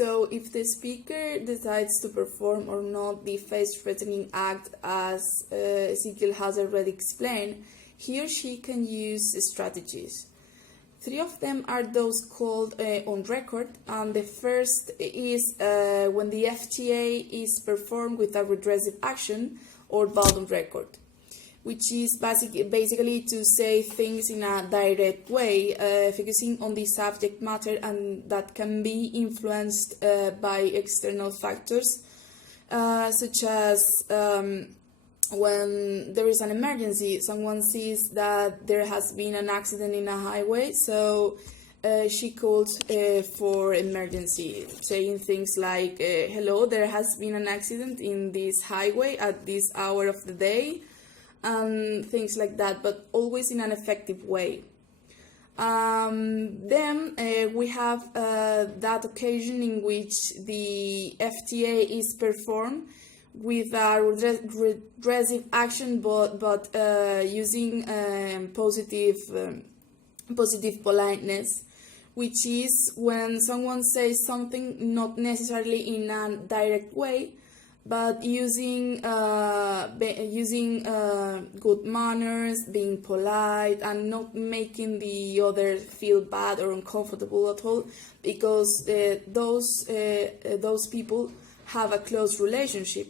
So if the speaker decides to perform or not the face-threatening act, as Ezequiel has already explained, he or she can use strategies. 3 of them are those called on record, and the first is when the FTA is performed with a redressive action or bad on record, which is basically to say things in a direct way, focusing on the subject matter, and that can be influenced by external factors, such as when there is an emergency. Someone sees that there has been an accident in a highway, so she calls for emergency, saying things like, hello, there has been an accident in this highway at this hour of the day, and things like that, but always in an effective way. Then we have that occasion in which the FTA is performed with a redressive action, but using positive politeness, which is when someone says something not necessarily in a direct way, but using good manners, being polite, and not making the other feel bad or uncomfortable at all, because those people have a close relationship.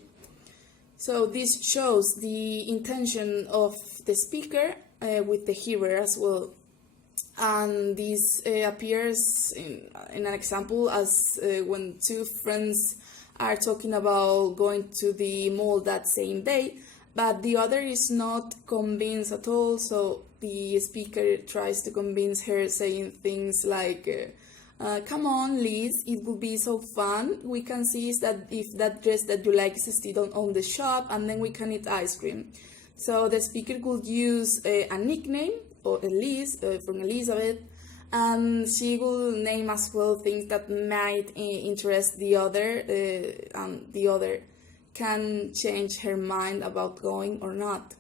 So this shows the intention of the speaker with the hearer as well. And this appears in an example as when 2 friends are talking about going to the mall that same day, but the other is not convinced at all, so the speaker tries to convince her, saying things like, come on, Liz, it will be so fun. We can see that if that dress that you like is still on the shop, and then we can eat ice cream. So the speaker could use a nickname, or Liz, from Elizabeth, and she will name as well things that might interest the other, and the other can change her mind about going or not.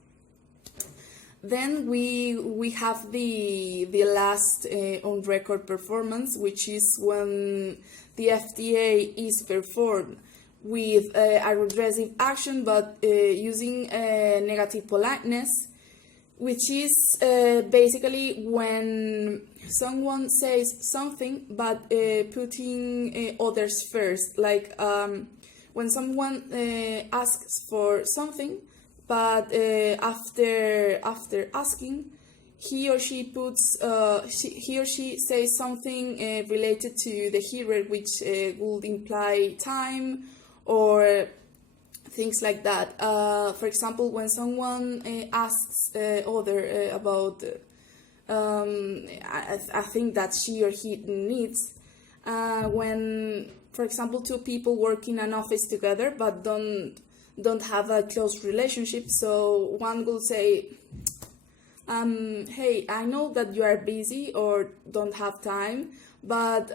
Then we have the last on record performance, which is when the FTA is performed with a redressive action, but using negative politeness, which is basically when someone says something but putting others first, like when someone asks for something, but after asking, he or she says something related to the hearer, which would imply time or things like that. For example, when someone asks other about I think that she or he needs, when, for example, 2 people work in an office together but don't have a close relationship, so one will say, hey, I know that you are busy or don't have time, but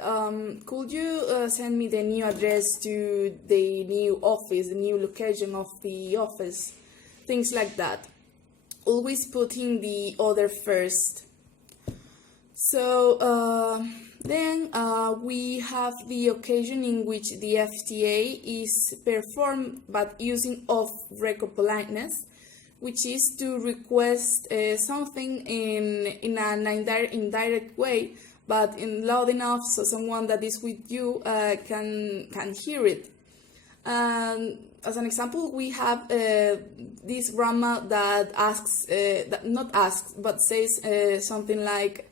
could you send me the new address to the new office, the new location of the office, things like that, always putting the other first. So then we have the occasion in which the FTA is performed but using off-record politeness, which is to request something in an indirect way, but in loud enough so someone that is with you can hear it. As an example, we have this grandma that asks, not asks, but says something like,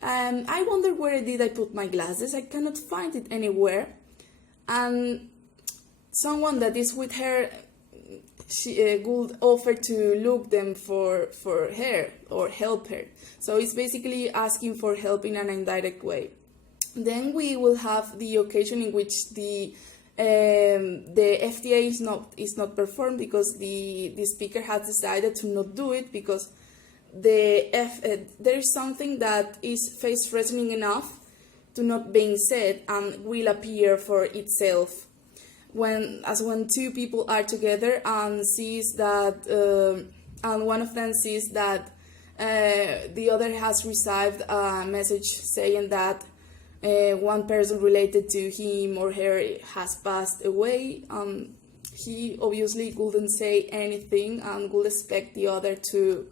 I wonder where did I put my glasses? I cannot find it anywhere. And someone that is with her, she would offer to look them for her or help her. So it's basically asking for help in an indirect way. Then we will have the occasion in which the FTA is not performed because the speaker has decided to not do it because there is something that is face-threatening enough to not being said and will appear for itself. When 2 people are together and sees that, and one of them sees that the other has received a message saying that one person related to him or her has passed away, he obviously wouldn't say anything and would expect the other to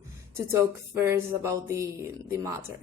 talk first about the matter.